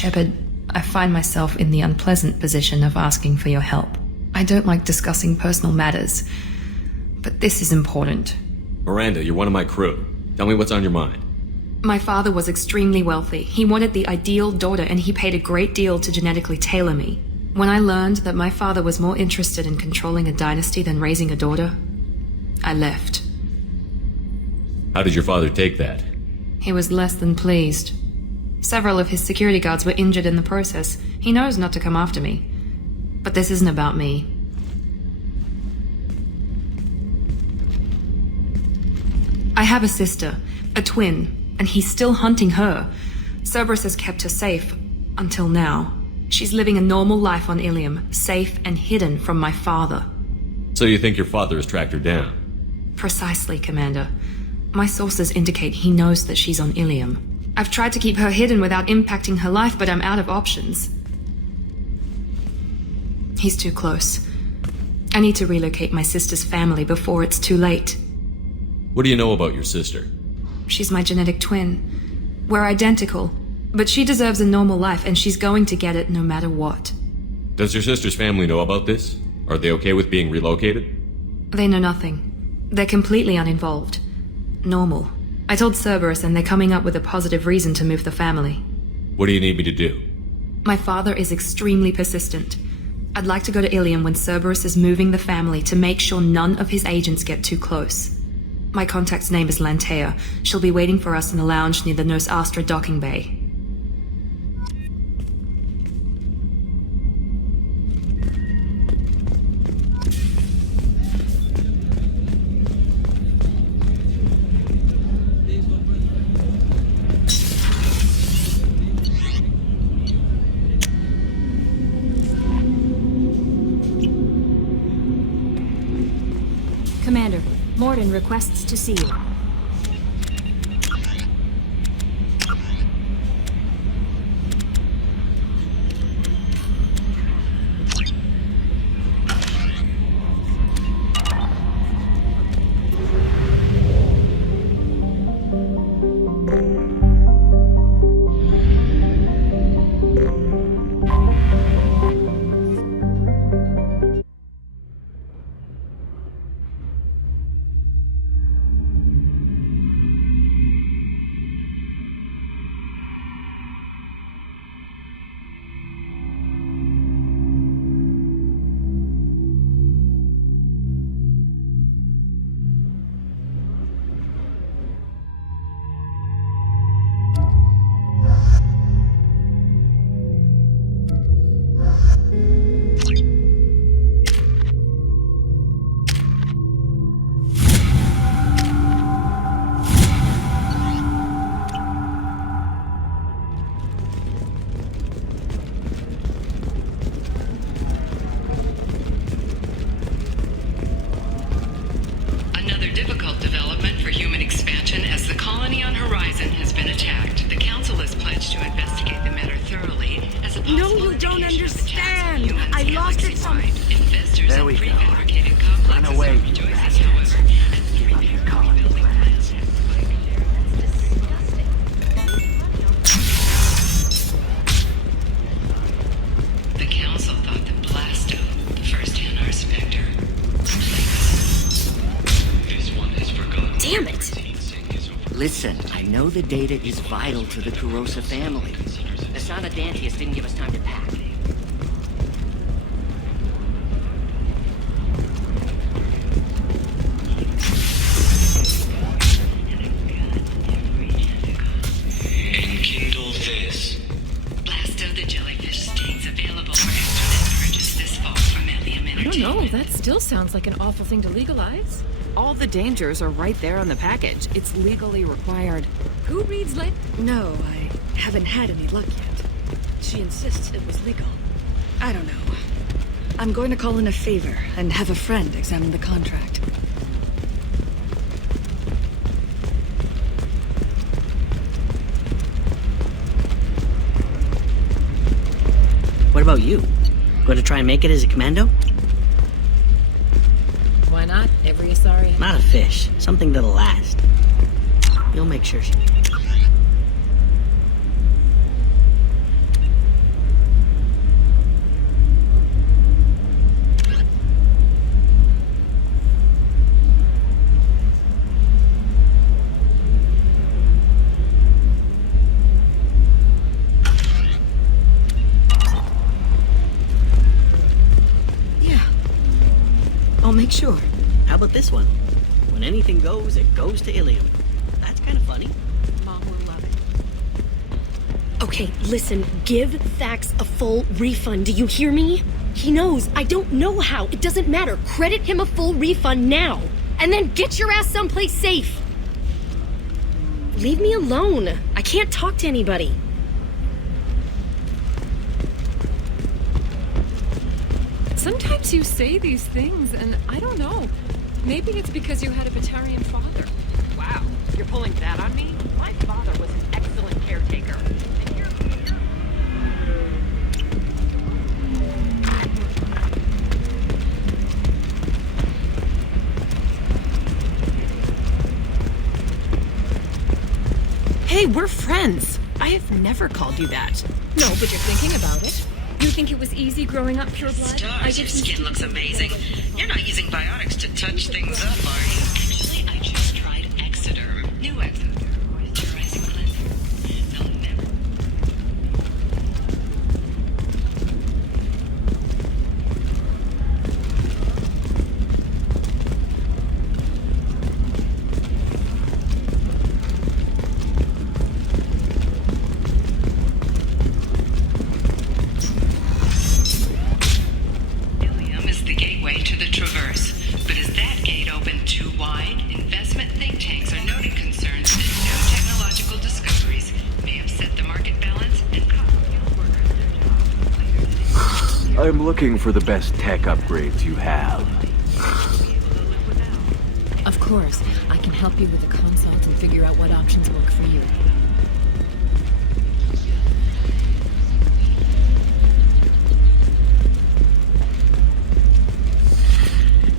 Shepard, I find myself in the unpleasant position of asking for your help. I don't like discussing personal matters, but this is important. Miranda, you're one of my crew. Tell me what's on your mind. My father was extremely wealthy. He wanted the ideal daughter, and he paid a great deal to genetically tailor me. When I learned that my father was more interested in controlling a dynasty than raising a daughter, I left. How did your father take that? He was less than pleased. Several of his security guards were injured in the process. He knows not to come after me. But this isn't about me. I have a sister, a twin, and he's still hunting her. Cerberus has kept her safe, until now. She's living a normal life on Illium, safe and hidden from my father. So you think your father has tracked her down? Precisely, Commander. My sources indicate he knows that she's on Illium. I've tried to keep her hidden without impacting her life, but I'm out of options. He's too close. I need to relocate my sister's family before it's too late. What do you know about your sister? She's my genetic twin. We're identical, but she deserves a normal life, and she's going to get it no matter what. Does your sister's family know about this? Are they okay with being relocated? They know nothing. They're completely uninvolved. Normal. I told Cerberus, and they're coming up with a positive reason to move the family. What do you need me to do? My father is extremely persistent. I'd like to go to Illium when Cerberus is moving the family to make sure none of his agents get too close. My contact's name is Lantea. She'll be waiting for us in the lounge near the Nos Astra docking bay. Commander, Morden requests to see you. Listen, I know the data is vital to the Kurosa family. Asana Dantius didn't give us time to pack. Enkindle this. Blast of the jellyfish stings available for internet purchase this fall from Illium Entertainment. I don't know, that still sounds like an awful thing to legalize. All the dangers are right there on the package. It's legally required. Who reads No, I haven't had any luck yet. She insists it was legal. I don't know. I'm going to call in a favor and have a friend examine the contract. What about you? Going to try and make it as a commando? Why not? Every Asari. Not a fish. Something that'll last. You'll make sure she... I'll make sure. How about this one? When anything goes, it goes to Illium. That's kind of funny. Mom will love it. Okay, listen, give Thax a full refund. Do you hear me? He knows. I don't know how. It doesn't matter. Credit him a full refund now. And then get your ass someplace safe. Leave me alone. I can't talk to anybody. Sometimes you say these things, and I don't know. Maybe it's because you had a Batarian father. Wow, you're pulling that on me? My father was an excellent caretaker. And you're... Hey, we're friends. I have never called you that. No, but you're thinking about it. You think it was easy growing up pure blood? Stars, your skin looks amazing. You're not using biotics to touch things up, are you? Actually, I just tried Exoderm. New Exoderm moisturizing cleanser. They'll never... Illium is the gateway to the Traverse. But is that gate open too wide? Investment think tanks are noting concerns that new technological discoveries may upset the market balance and cost skilled workers their jobs later today. I'm looking for the best tech upgrades you have. Of course, I can help you with a consult and figure out what options work for you.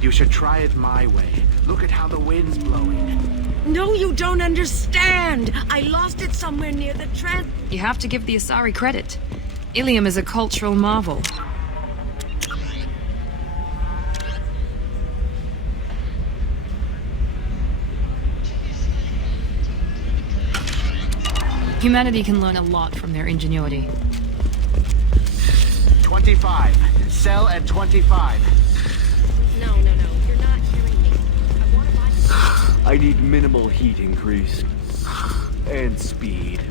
You should try it my way. Look at how the wind's blowing. No, you don't understand. I lost it somewhere near the trend. You have to give the Asari credit. Illium is a cultural marvel. Humanity can learn a lot from their ingenuity. 25. Sell at 25. No. You're not hearing me. I want to buy... I need minimal heat increase. And speed.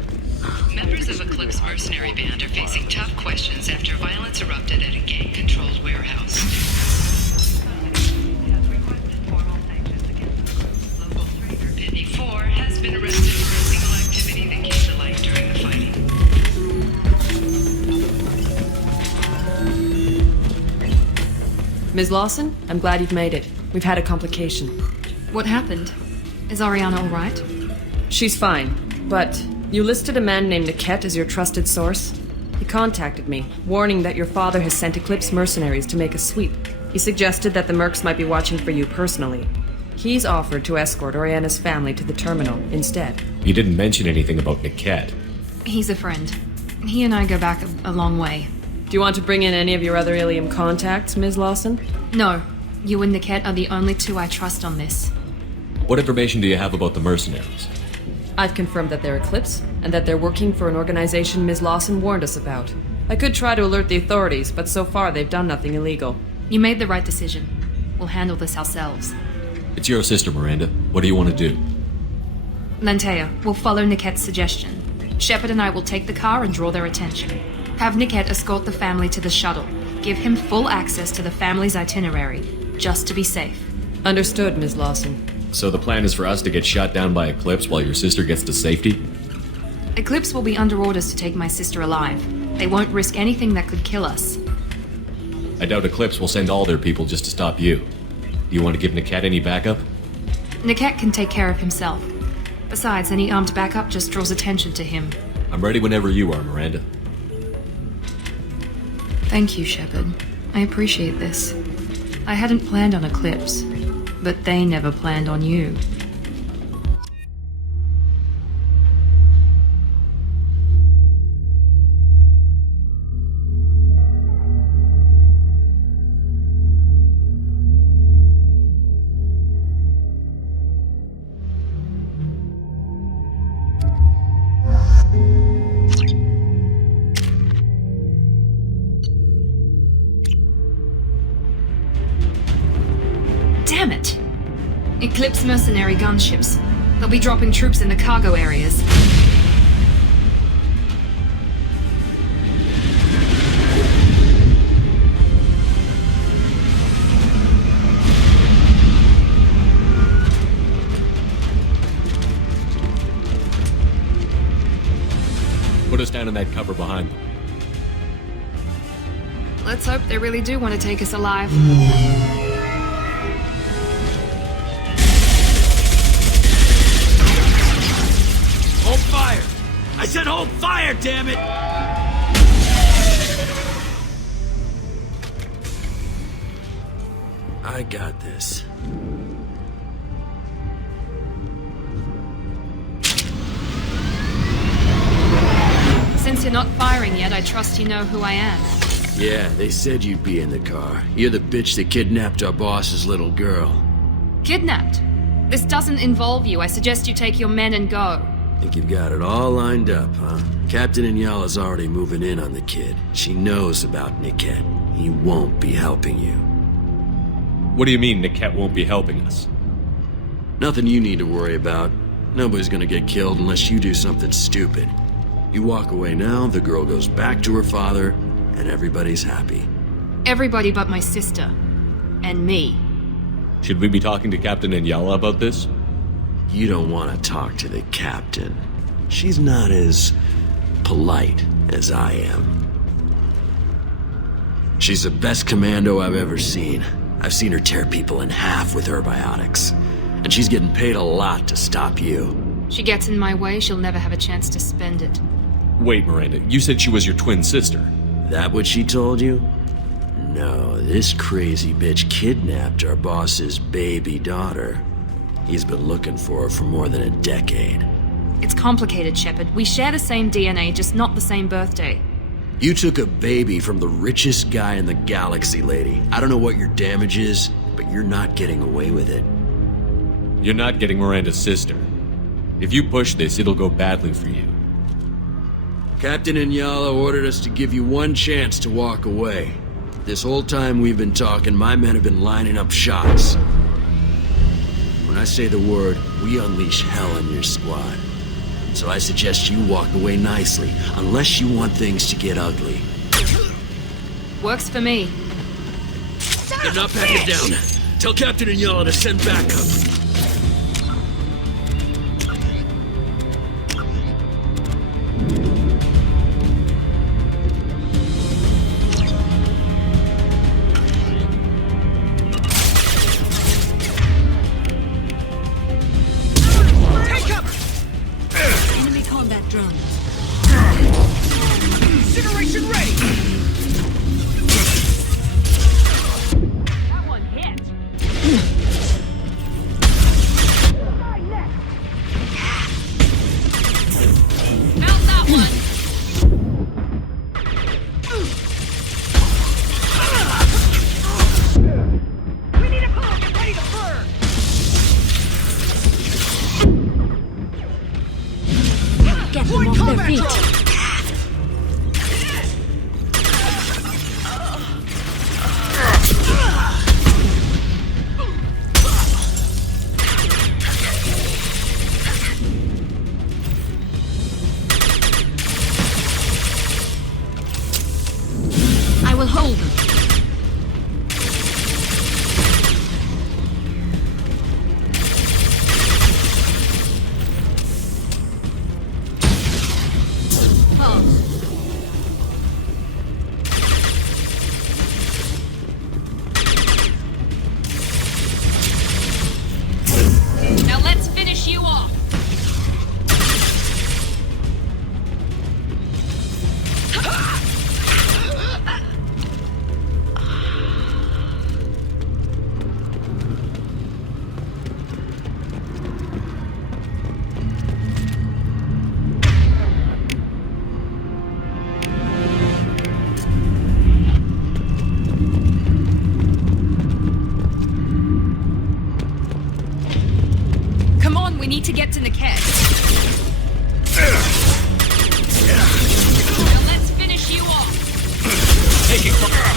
Members of Eclipse mercenary band are facing tough questions after violence erupted at a gang-controlled warehouse. Local trader Pitney 4 has been arrested for illegal activity that came to light during the fighting. Ms. Lawson, I'm glad you've made it. We've had a complication. What happened? Is Ariana all right? She's fine, but you listed a man named Niket as your trusted source. He contacted me, warning that your father has sent Eclipse mercenaries to make a sweep. He suggested that the mercs might be watching for you personally. He's offered to escort Oriana's family to the terminal instead. He didn't mention anything about Niket. He's a friend. He and I go back a long way. Do you want to bring in any of your other Illium contacts, Ms. Lawson? No. You and Niket are the only two I trust on this. What information do you have about the mercenaries? I've confirmed that they're Eclipse, and that they're working for an organization Ms. Lawson warned us about. I could try to alert the authorities, but so far they've done nothing illegal. You made the right decision. We'll handle this ourselves. It's your sister, Miranda. What do you want to do? Lantea, we'll follow Niket's suggestion. Shepard and I will take the car and draw their attention. Have Niket escort the family to the shuttle. Give him full access to the family's itinerary, just to be safe. Understood, Ms. Lawson. So the plan is for us to get shot down by Eclipse while your sister gets to safety? Eclipse will be under orders to take my sister alive. They won't risk anything that could kill us. I doubt Eclipse will send all their people just to stop you. Do you want to give Niket any backup? Niket can take care of himself. Besides, any armed backup just draws attention to him. I'm ready whenever you are, Miranda. Thank you, Shepard. I appreciate this. I hadn't planned on Eclipse, but they never planned on you. Damn it! Eclipse mercenary gunships. They'll be dropping troops in the cargo areas. Put us down in that cover behind them. Let's hope they really do want to take us alive. Hold fire! I said hold fire, damn it! I got this. Since you're not firing yet, I trust you know who I am. Yeah, they said you'd be in the car. You're the bitch that kidnapped our boss's little girl. Kidnapped? This doesn't involve you. I suggest you take your men and go. Think you've got it all lined up, huh? Captain Inyala's already moving in on the kid. She knows about Niket. He won't be helping you. What do you mean Niket won't be helping us? Nothing you need to worry about. Nobody's gonna get killed unless you do something stupid. You walk away now, the girl goes back to her father, and everybody's happy. Everybody but my sister. And me. Should we be talking to Captain Inyala about this? You don't want to talk to the captain. She's not as polite as I am. She's the best commando I've ever seen. I've seen her tear people in half with her biotics. And she's getting paid a lot to stop you. She gets in my way, she'll never have a chance to spend it. Wait, Miranda, you said she was your twin sister. That what she told you? No, this crazy bitch kidnapped our boss's baby daughter. He's been looking for her for more than a decade. It's complicated, Shepard. We share the same DNA, just not the same birthday. You took a baby from the richest guy in the galaxy, lady. I don't know what your damage is, but you're not getting away with it. You're not getting Miranda's sister. If you push this, it'll go badly for you. Captain Inyala ordered us to give you one chance to walk away. This whole time we've been talking, my men have been lining up shots. When I say the word, we unleash hell on your squad. So I suggest you walk away nicely, unless you want things to get ugly. Works for me. They're not backing down. Tell Captain Inyala to send backup. Need to get to Niket. Now let's finish you off. Taking fire.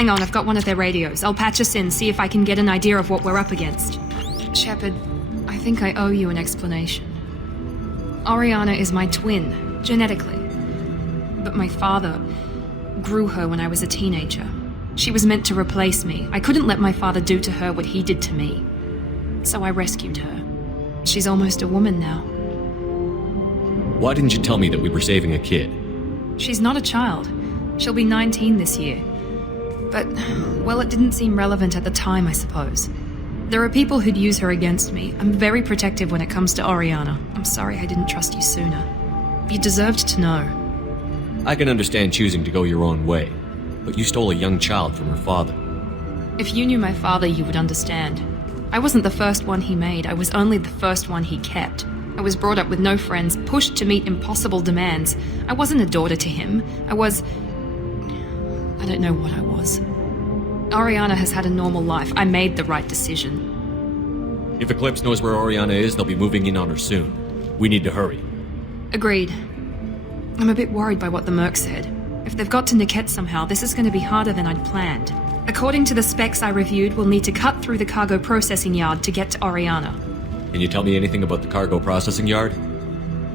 Hang on, I've got one of their radios. I'll patch us in, see if I can get an idea of what we're up against. Shepard, I think I owe you an explanation. Oriana is my twin, genetically. But my father grew her when I was a teenager. She was meant to replace me. I couldn't let my father do to her what he did to me. So I rescued her. She's almost a woman now. Why didn't you tell me that we were saving a kid? She's not a child. She'll be 19 this year. But, well, it didn't seem relevant at the time, I suppose. There are people who'd use her against me. I'm very protective when it comes to Oriana. I'm sorry I didn't trust you sooner. You deserved to know. I can understand choosing to go your own way, but you stole a young child from her father. If you knew my father, you would understand. I wasn't the first one he made. I was only the first one he kept. I was brought up with no friends, pushed to meet impossible demands. I wasn't a daughter to him. I don't know what I was. Oriana has had a normal life. I made the right decision. If Eclipse knows where Oriana is, they'll be moving in on her soon. We need to hurry. Agreed. I'm a bit worried by what the Merc said. If they've got to Niket somehow, this is going to be harder than I'd planned. According to the specs I reviewed, we'll need to cut through the cargo processing yard to get to Oriana. Can you tell me anything about the cargo processing yard?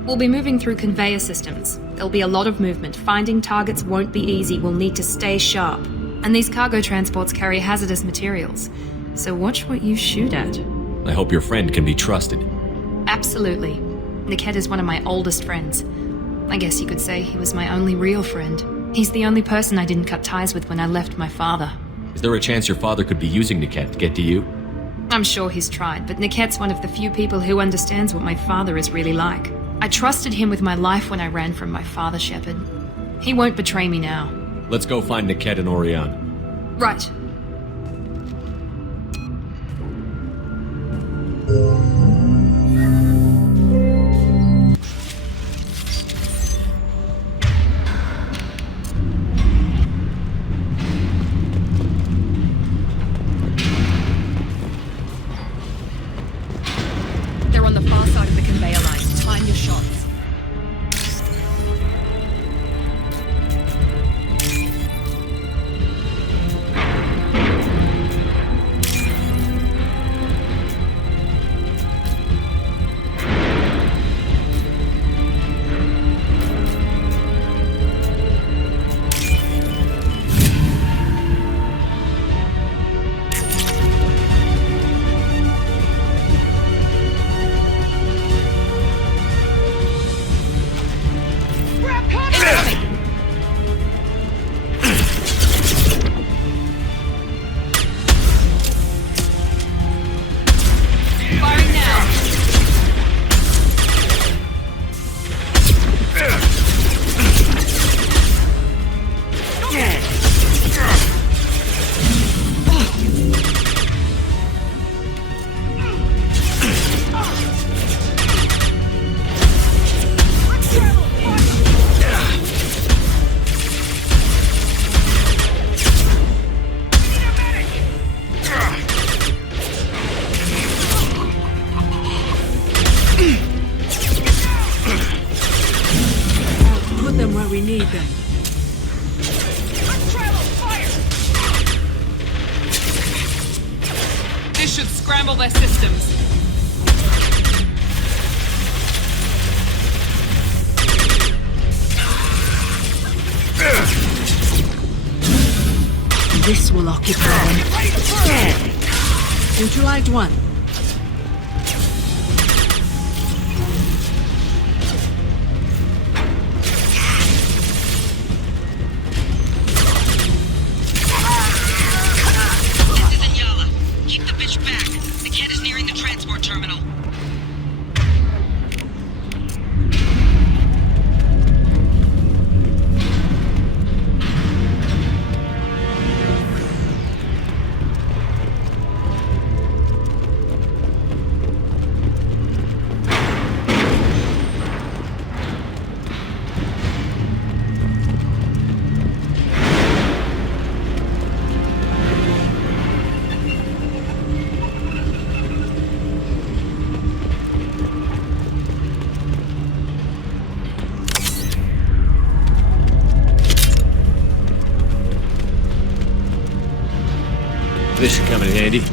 We'll be moving through conveyor systems. There'll be a lot of movement. Finding targets won't be easy. We'll need to stay sharp. And these cargo transports carry hazardous materials. So watch what you shoot at. I hope your friend can be trusted. Absolutely. Niket is one of my oldest friends. I guess you could say he was my only real friend. He's the only person I didn't cut ties with when I left my father. Is there a chance your father could be using Niket to get to you? I'm sure he's tried, but Niket's one of the few people who understands what my father is really like. I trusted him with my life when I ran from my father, Shepard. He won't betray me now. Let's go find Niket and Oriana. Right. They're on the far side of the conveyor line. Time your shots. We need them. Let's try a little fire! This should scramble their systems. This will occupy them. Neutralized one. This should come in handy.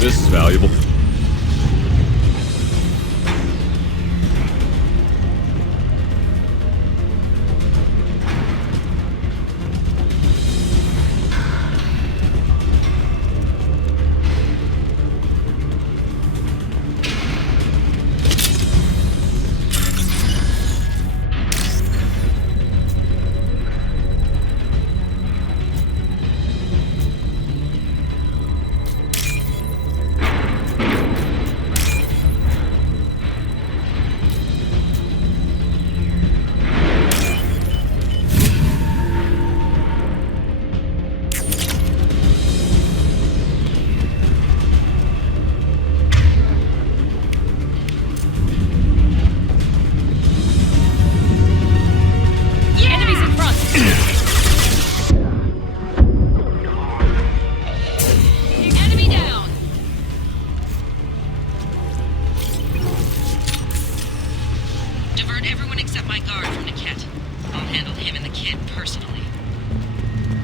This is valuable.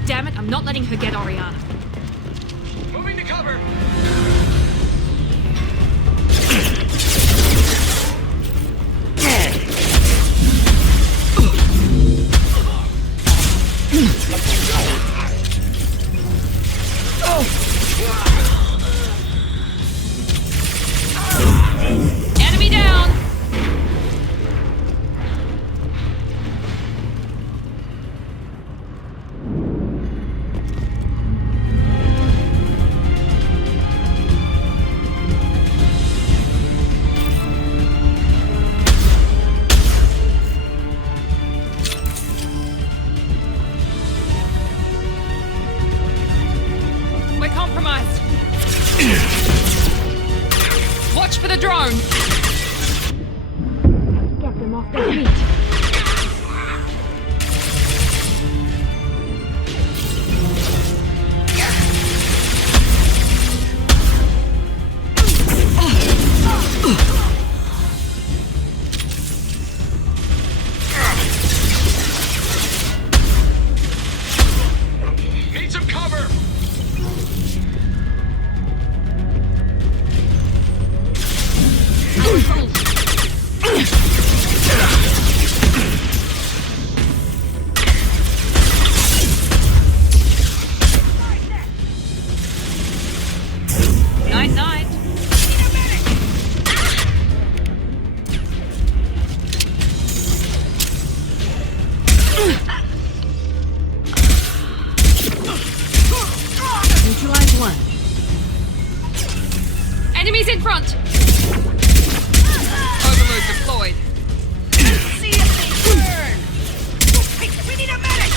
Damn it, I'm not letting her get Oriana. Moving to cover! Enemy down! Watch for the drone! Get them off their feet. Need some cover! Night, night. Neutralize one. Enemies in front! Overload deployed. See if they burn! Hey, we need a medic!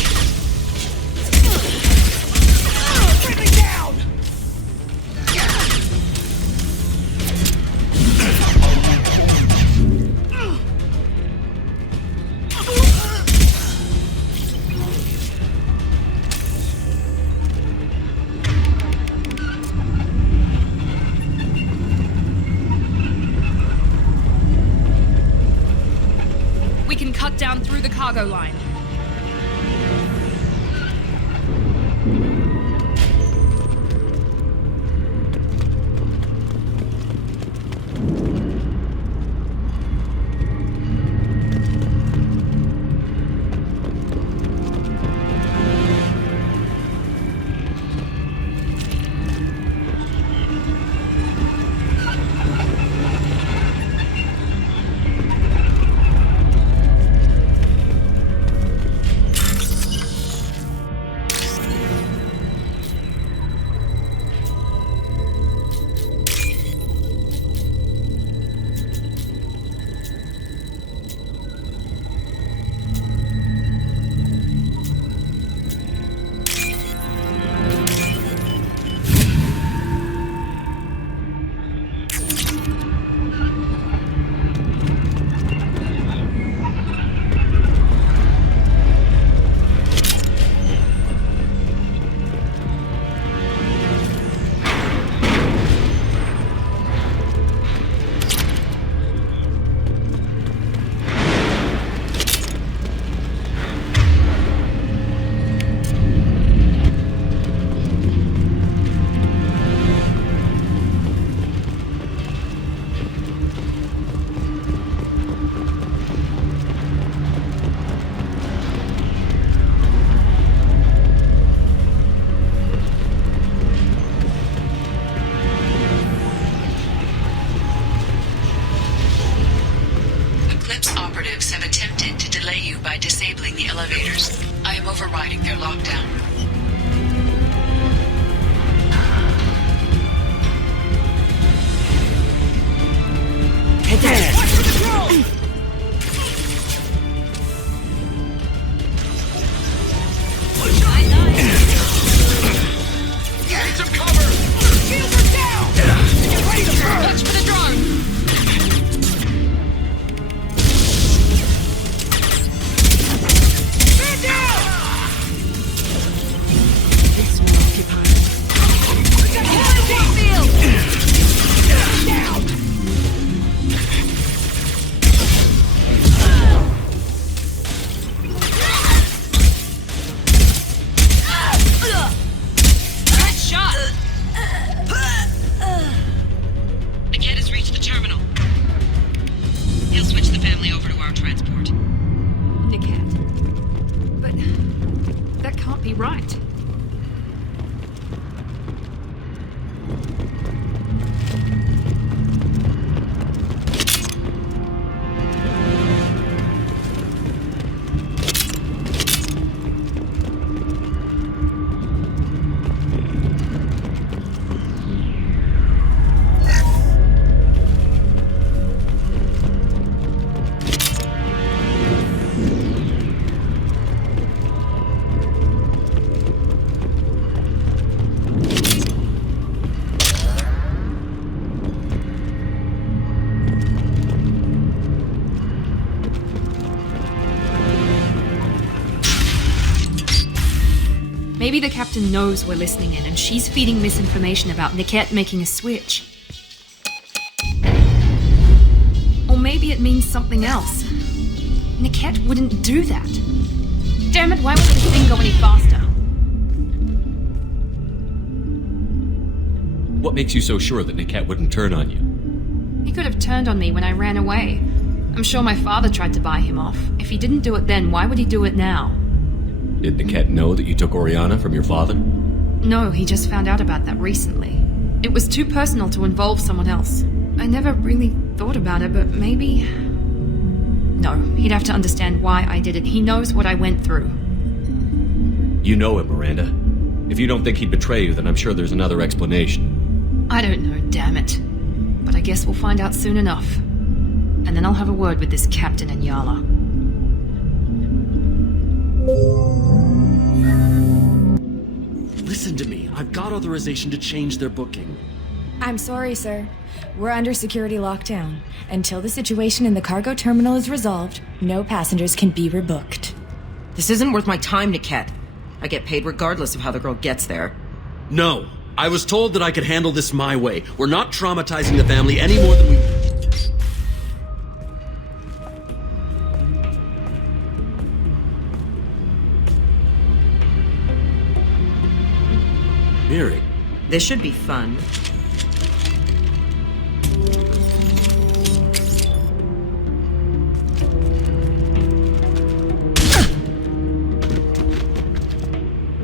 Quickly down! We can cut down through the cargo line. Operatives have attempted to delay you by disabling the elevators. I am overriding their lockdown. Head there! Watch for the drone! Need some cover! Shields are down! Get ready to burn! Watch for the drone! Man down! This will occupy. Quarantine field! Down! Good shot! The kid has reached the terminal. He'll switch the family over to our transport. Niket. But that can't be right. Maybe the captain knows we're listening in and she's feeding misinformation about Niket making a switch. Or maybe it means something else. Niket wouldn't do that. Damn it, why won't this thing go any faster? What makes you so sure that Niket wouldn't turn on you? He could have turned on me when I ran away. I'm sure my father tried to buy him off. If he didn't do it then, why would he do it now? Did Niket know that you took Oriana from your father? No, he just found out about that recently. It was too personal to involve someone else. I never really thought about it, but maybe... No, he'd have to understand why I did it. He knows what I went through. You know him, Miranda. If you don't think he'd betray you, then I'm sure there's another explanation. I don't know, damn it. But I guess we'll find out soon enough. And then I'll have a word with this captain and Yala. Listen to me. I've got authorization to change their booking. I'm sorry, sir. We're under security lockdown. Until the situation in the cargo terminal is resolved, no passengers can be rebooked. This isn't worth my time, Niket. I get paid regardless of how the girl gets there. No. I was told that I could handle this my way. We're not traumatizing the family any more than we... Miri. This should be fun.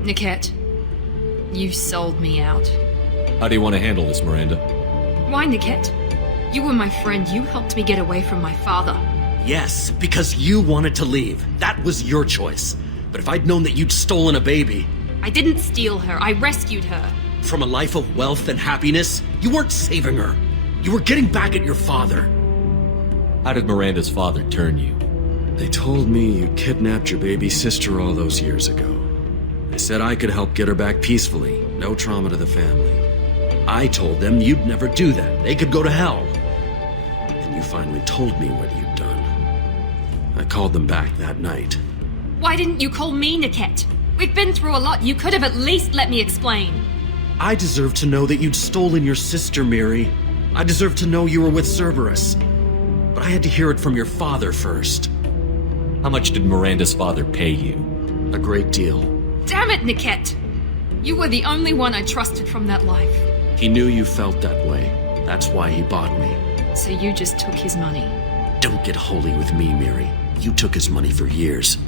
Niket, you sold me out. How do you want to handle this, Miranda? Why, Niket? You were my friend. You helped me get away from my father. Yes, because you wanted to leave. That was your choice. But if I'd known that you'd stolen a baby... I didn't steal her. I rescued her. From a life of wealth and happiness, you weren't saving her. You were getting back at your father. How did Miranda's father turn you? They told me you kidnapped your baby sister all those years ago. They said I could help get her back peacefully. No trauma to the family. I told them you'd never do that. They could go to hell. And you finally told me what you'd done. I called them back that night. Why didn't you call me, Niket? We've been through a lot. You could have at least let me explain. I deserve to know that you'd stolen your sister, Miri. I deserve to know you were with Cerberus. But I had to hear it from your father first. How much did Miranda's father pay you? A great deal. Damn it, Niket! You were the only one I trusted from that life. He knew you felt that way. That's why he bought me. So you just took his money? Don't get holy with me, Miri. You took his money for years.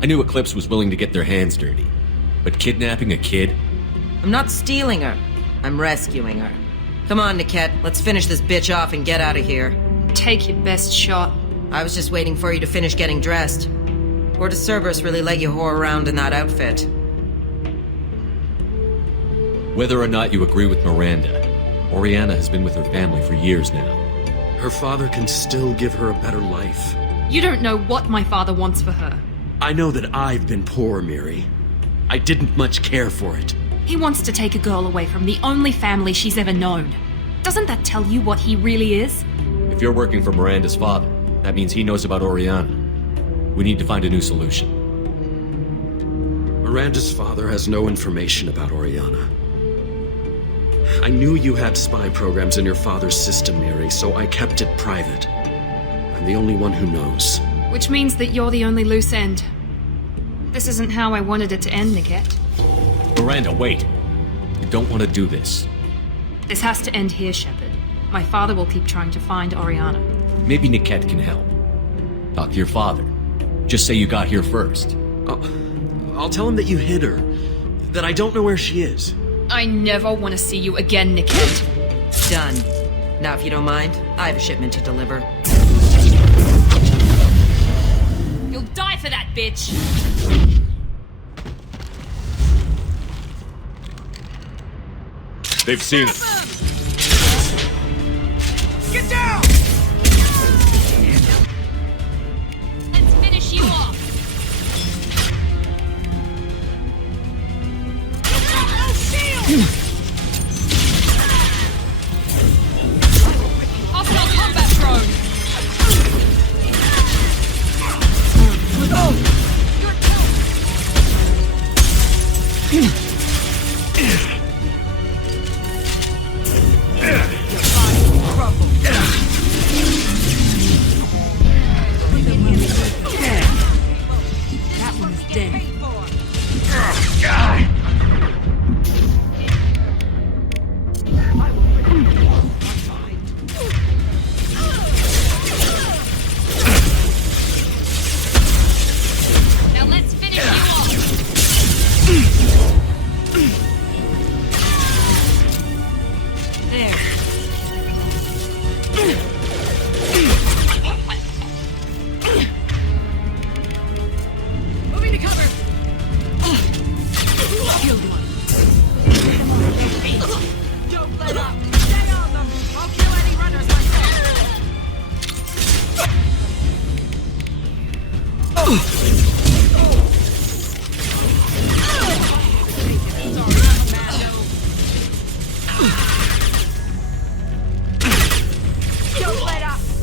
I knew Eclipse was willing to get their hands dirty. But kidnapping a kid? I'm not stealing her. I'm rescuing her. Come on, Niket. Let's finish this bitch off and get out of here. Take your best shot. I was just waiting for you to finish getting dressed. Or does Cerberus really let you whore around in that outfit? Whether or not you agree with Miranda, Oriana has been with her family for years now. Her father can still give her a better life. You don't know what my father wants for her. I know that I've been poor, Miri. I didn't much care for it. He wants to take a girl away from the only family she's ever known. Doesn't that tell you what he really is? If you're working for Miranda's father, that means he knows about Oriana. We need to find a new solution. Miranda's father has no information about Oriana. I knew you had spy programs in your father's system, Miri, so I kept it private. I'm the only one who knows. Which means that you're the only loose end. This isn't how I wanted it to end, Niket. Miranda, wait. You don't want to do this. This has to end here, Shepard. My father will keep trying to find Oriana. Maybe Niket can help. Talk to your father. Just say you got here first. I'll tell him that you hid her. That I don't know where she is. I never want to see you again, Niket. Done. Now, if you don't mind, I have a shipment to deliver. You'll die for that, bitch! They've seen us. Get down! Let's finish you off. Hostile combat drone! You're killed!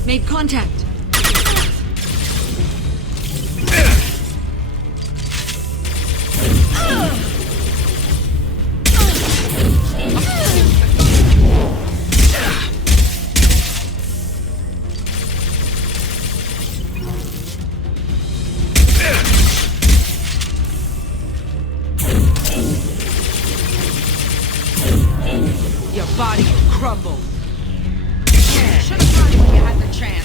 Made contact. Your body will crumble. Should have run when you had the chance.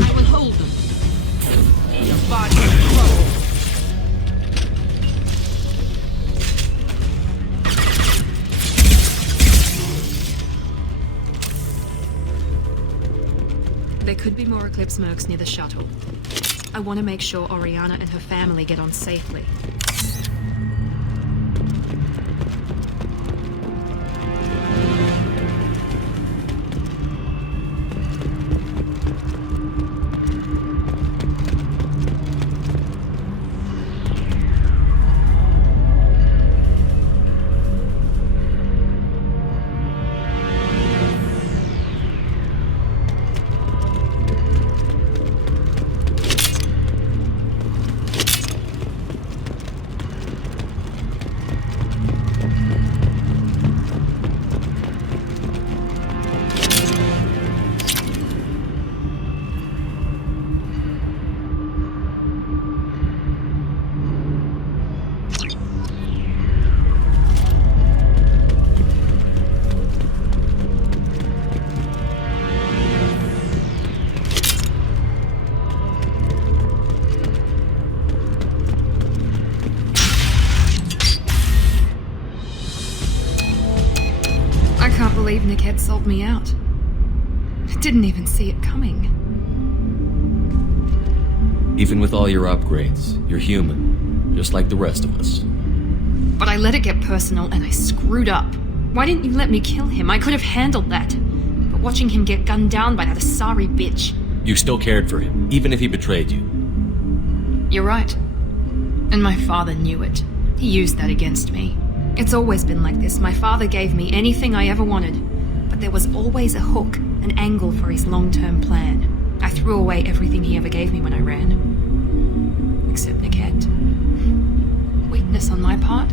I will hold them. Your body will crumble. There could be more Eclipse mercs near the shuttle. I want to make sure Oriana and her family get on safely. I can't believe Nick had sold me out. I didn't even see it coming. Even with all your upgrades, you're human, just like the rest of us. But I let it get personal and I screwed up. Why didn't you let me kill him? I could have handled that. But watching him get gunned down by that Asari bitch. You still cared for him, even if he betrayed you. You're right. And my father knew it. He used that against me. It's always been like this. My father gave me anything I ever wanted. But there was always a hook, an angle for his long-term plan. I threw away everything he ever gave me when I ran. Except Niket. Weakness on my part?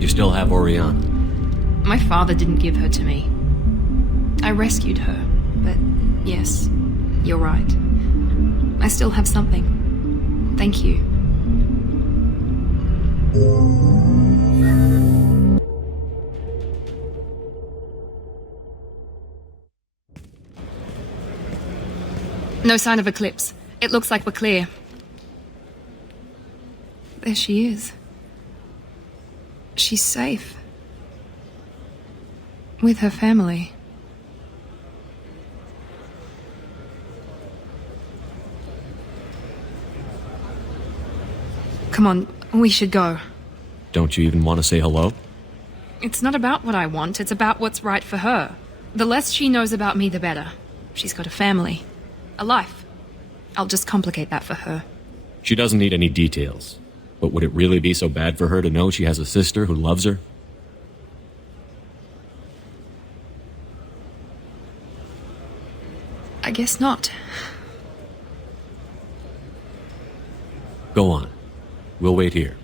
You still have Oriana. My father didn't give her to me. I rescued her. But yes, you're right. I still have something. Thank you. No sign of Eclipse. It looks like we're clear. There she is. She's safe. With her family. Come on, we should go. Don't you even want to say hello? It's not about what I want, it's about what's right for her. The less she knows about me, the better. She's got a family. A life. I'll just complicate that for her. She doesn't need any details. But would it really be so bad for her to know she has a sister who loves her? I guess not. Go on. We'll wait here.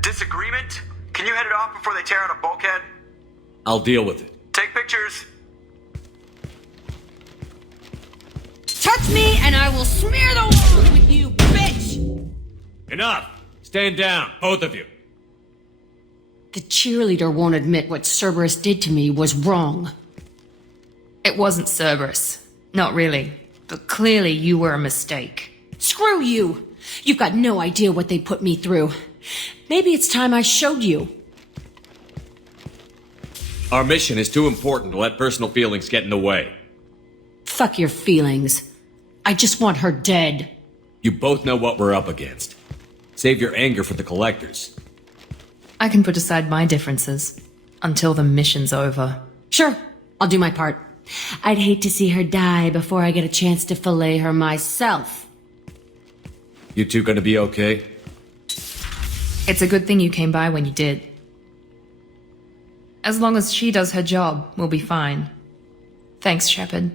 Disagreement? Can you head it off before they tear out a bulkhead? I'll deal with it. Take pictures. Touch me and I will smear the world with you, bitch! Enough! Stand down, both of you. The cheerleader won't admit what Cerberus did to me was wrong. It wasn't Cerberus. Not really. But clearly you were a mistake. Screw you! You've got no idea what they put me through. Maybe it's time I showed you. Our mission is too important to let personal feelings get in the way. Fuck your feelings. I just want her dead. You both know what we're up against. Save your anger for the collectors. I can put aside my differences until the mission's over. Sure, I'll do my part. I'd hate to see her die before I get a chance to fillet her myself. You two gonna be okay? It's a good thing you came by when you did. As long as she does her job, we'll be fine. Thanks, Shepard.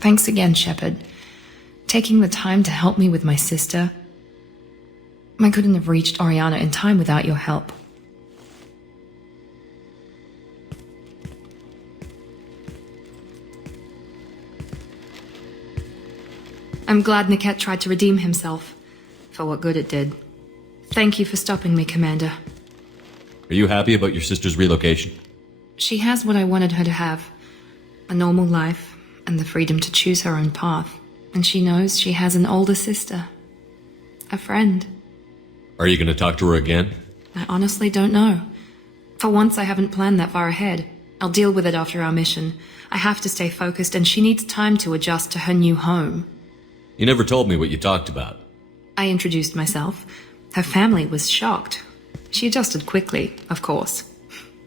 Thanks again, Shepard. Taking the time to help me with my sister. I couldn't have reached Oriana in time without your help. I'm glad Niket tried to redeem himself, for what good it did. Thank you for stopping me, Commander. Are you happy about your sister's relocation? She has what I wanted her to have. A normal life, and the freedom to choose her own path. And she knows she has an older sister. A friend. Are you gonna talk to her again? I honestly don't know. For once, I haven't planned that far ahead. I'll deal with it after our mission. I have to stay focused, and she needs time to adjust to her new home. You never told me what you talked about. I introduced myself. Her family was shocked. She adjusted quickly, of course.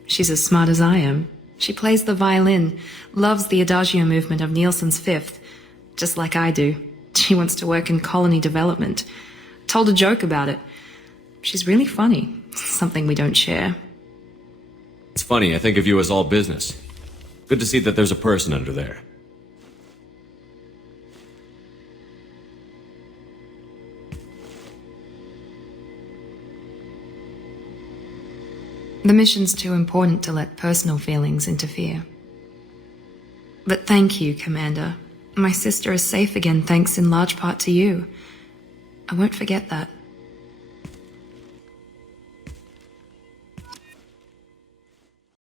She's as smart as I am. She plays the violin, loves the Adagio movement of Nielsen's Fifth, just like I do. She wants to work in colony development. Told a joke about it. She's really funny, something we don't share. It's funny, I think of you as all business. Good to see that there's a person under there. The mission's too important to let personal feelings interfere. But thank you, Commander. My sister is safe again thanks in large part to you. I won't forget that.